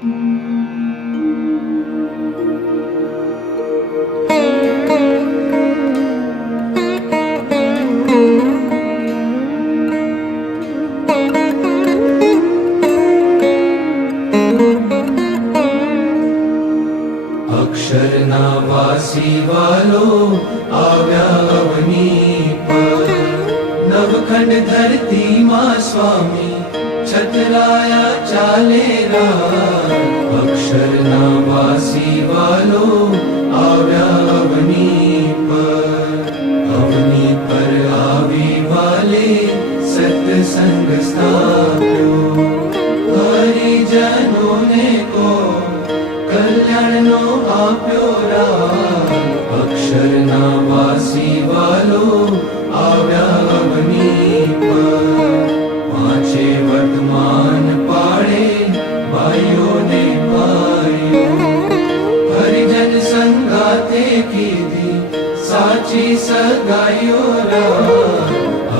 અક્ષરના વાસી વાલો આવ્યા અવની પર, નવખંડ ધરતીમાં સ્વામી છતરાયા ચાલે રાહ. અક્ષરના વાસી વાલો આવ્યા અવની પર આવી વાલે સત્સંગ સ્થાપ્યો. હરિજનોને કો કલ્યાણનો આપ્યો રાહ. અક્ષરના વાસી વાલો આવ્યા અવની પર, પાંચે વર્તમાન પાડે ભાઈઓને ભાઈઓ. હરિજન સંગાતે કીધી સાચી સગાઈઓ રાહ.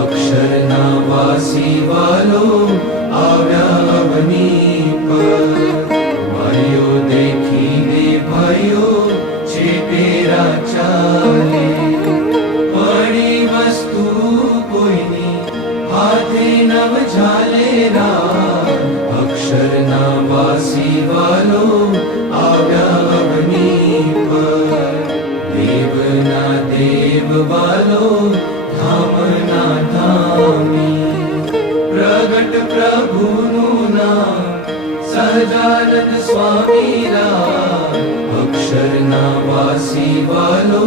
અક્ષરના વાસી વાલો આવ્યા અવની પર, ભાઈઓ દેખીને ભાઈઓ છે પેરા ચાલે. પડી વસ્તુ કોઈની હાથે નવ ઝાલે રાહ. અક્ષરના વાસી વાલો આવ્યા અવની પર, દેવના દેવ વાલો ધામના ધામી. પ્રગટ પ્રભુનું નામ સહજાનંદ સ્વામી રાહ. અક્ષરના વાસી વાલો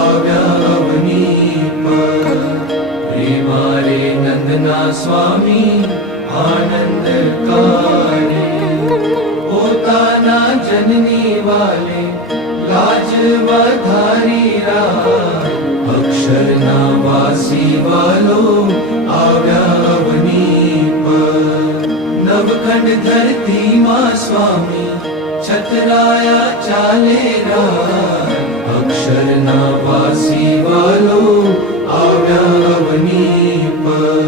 આવ્યા અવની પર, પ્રેમારે નંદના સ્વામી આનંદ કારે. પોતાના જનની વાલે લાજ વધારી રાહ. અક્ષરના વાસી વાલો આવ્યા અવની પર, નવખંડ ધરતીમાં સ્વામી છતરાયા ચાલે રાહ. અક્ષરના વાસી વાલો આવ્યા અવની પર.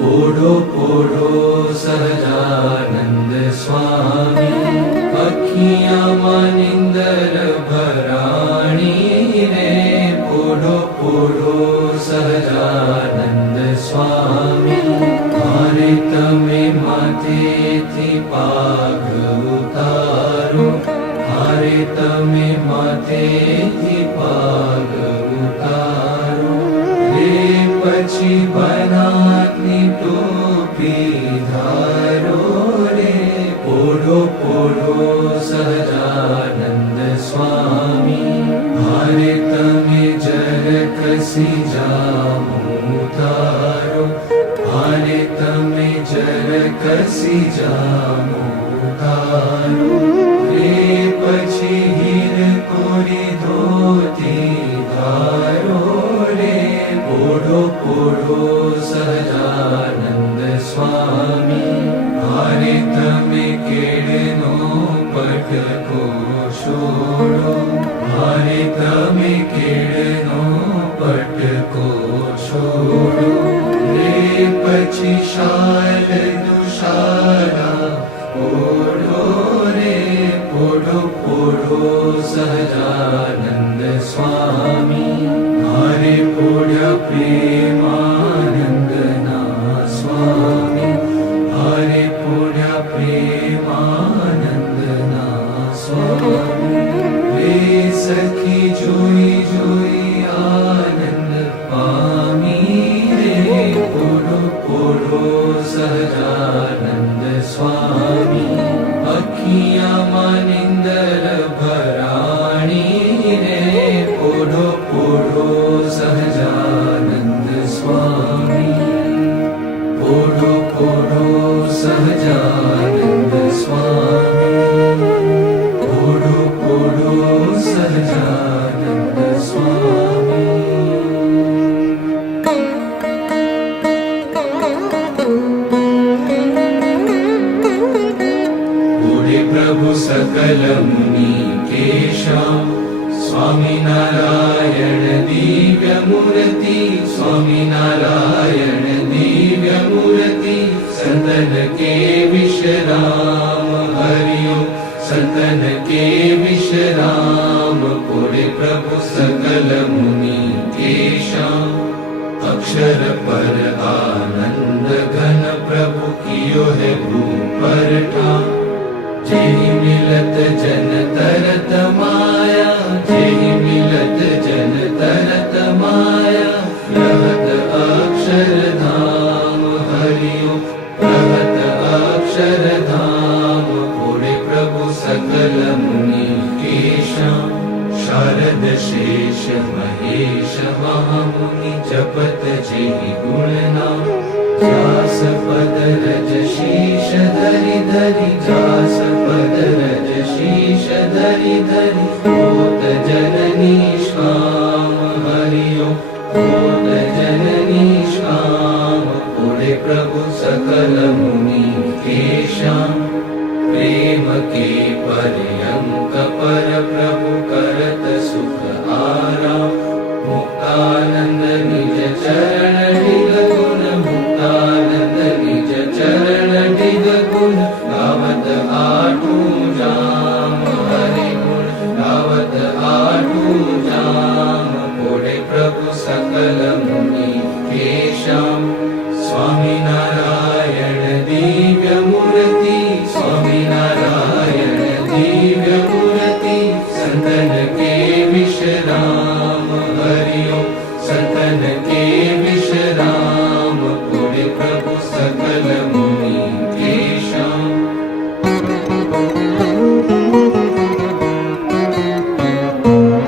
પોઢો પોઢો સહજાનંદ સ્વામી, અખિયામાં નિંદર ભરાણી રે. પોઢો પોઢો સહજાનંદ સ્વામી, મારે તમે માથેથી પાઘ ઉતારો. મારે તમે માથેથી પાઘ ઉતારો રે. પછી બનાતની ટોપી ધારો રે. પોઢો પોઢો સહજાનંદ સ્વામી, મારે તમે જર કસી જામું ધારો. મારે તમે જર કસી જામું ધારો રે. પછી હીર કોરી ધોતી ધારો રે. પોઢો પોઢો સહજાનંદ સ્વામી, મારે તમે કેળનો પટકો છોડો. મારે તમે કેળનો પટકો છોડો રે. પછી શાલ દુશાલા ઓઢો રે. પોઢો પોઢો સહજાનંદ સ્વામી, મારે પોઢ્યા પ્રેમાનંદના સ્વામી. મારે પોઢ્યા પ્રેમાનંદના સ્વામી રે. સખી જોઈ જોઈ આનંદ પામી રે. પોઢો પોઢો સહજાનંદ સ્વામી, અખિયામાં નિંદર ભરાણી રે. मूर्ति स्वामी नारायण दिव्य मूर्ति संतन के विश्राम हरिओ संतन के विश्राम पुरे प्रभु सकल मुनि के श्याम अक्षर पर आनंद घन प्रभु कियो है भूपर ठाम जेहि मिलत जन तरत माया जेहि मिलत जन तरत माया रहत अक्षर धाम हरिओ रहत अक्षर धाम पुरे प्रभु सकल मुनि के श्याम शारद शेष महेश महामुनि जपत जेहि गुण नाम जास पद रज शीश धरि धरि जास पद रज शीश धरि धरि होत जननी श्याम हरिओ होत जननी श्याम पुरे प्रभु सकल मुनि के श्याम प्रेम के पर्यंक पर प्रभु करत सुख आराम मुक्तानंद निज चरण डिग गुण मुक्तानंद निज चरण डिग गुण गावत आठू जाम हरि गुण गावत आठू जाम पुरे प्रभु सकल मुनि के श्याम स्वामी नारायण दिव्य मूर्ति स्वामी नारायण दिव्य मूर्ति संतन के विश्राम हरिओ संतन के विश्राम पुरे प्रभु सकल मुनि के श्याम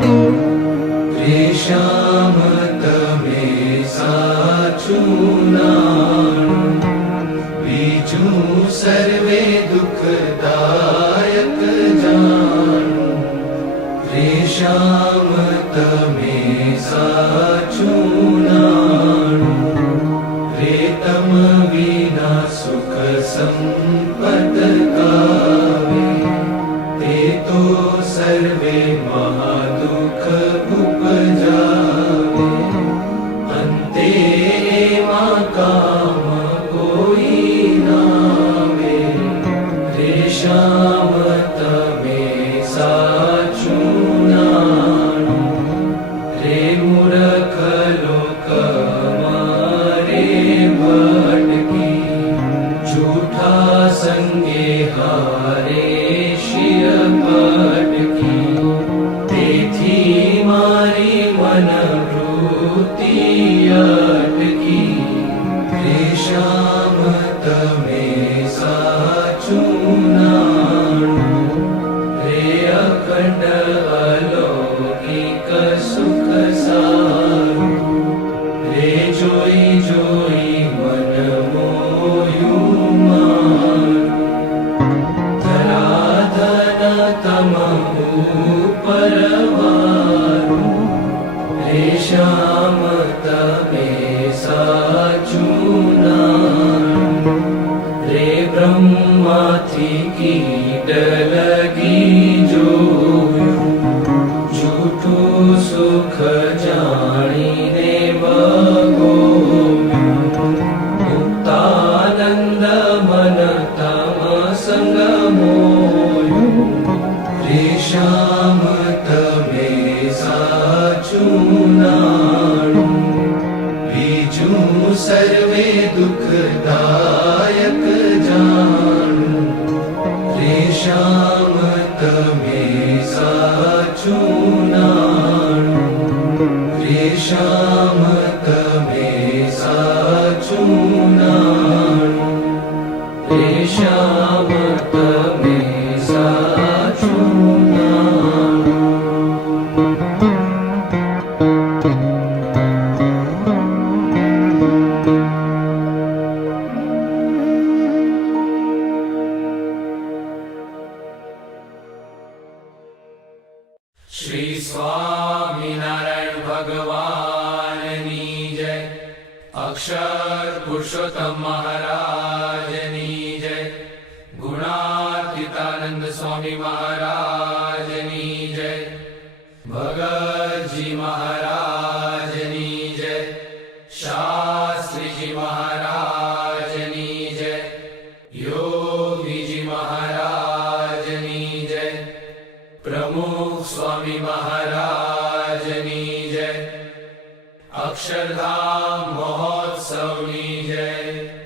रे श्याम तमे साचू नाणु बीजू सर्वे दुखदायक जाणु रे श्याम तमे साचू नाणु रे तम विना सुख संपत कावे ते तो सर्वे महादुख उपजावे अंते मा काम कोई नावे रे श्याम तमे साचू नाणु रे मूर्ख लोक मारे भटकी झूठा संगे हारे शिर भटकी तेथी मारी मन वृत्ति अटकी रे श्याम तमे साचू नाणु रे अखंड अलौकिक सुख सारू रे जोई जोई मन मोयू मारू धराधन तमहु परवारू रे श्याम तमे साचू नाणु रे ब्रह्माथी कीट लगी जोयू झूठू सुख जाणीने बगोव्यू मुक्तानंद मन तम संग मोयू रे श्याम तमे साचू नाणु बीजू सर्वे दुखदायक जाणु रे श्याम तमे साचू नाणु रे श्याम तमे साचू नाणु रे श्याम तमे साचू नाणु श्री स्वामी नारायण भगवाननी जय अक्षर पुरुषोत्तम महाराजनी जय गुणातीतानंद स्वामी महाराजनी जय भगत जी महाराजनी પ્રમુખ સ્વામી મહારાજની જય. અક્ષરધામ મહોત્સવની જય.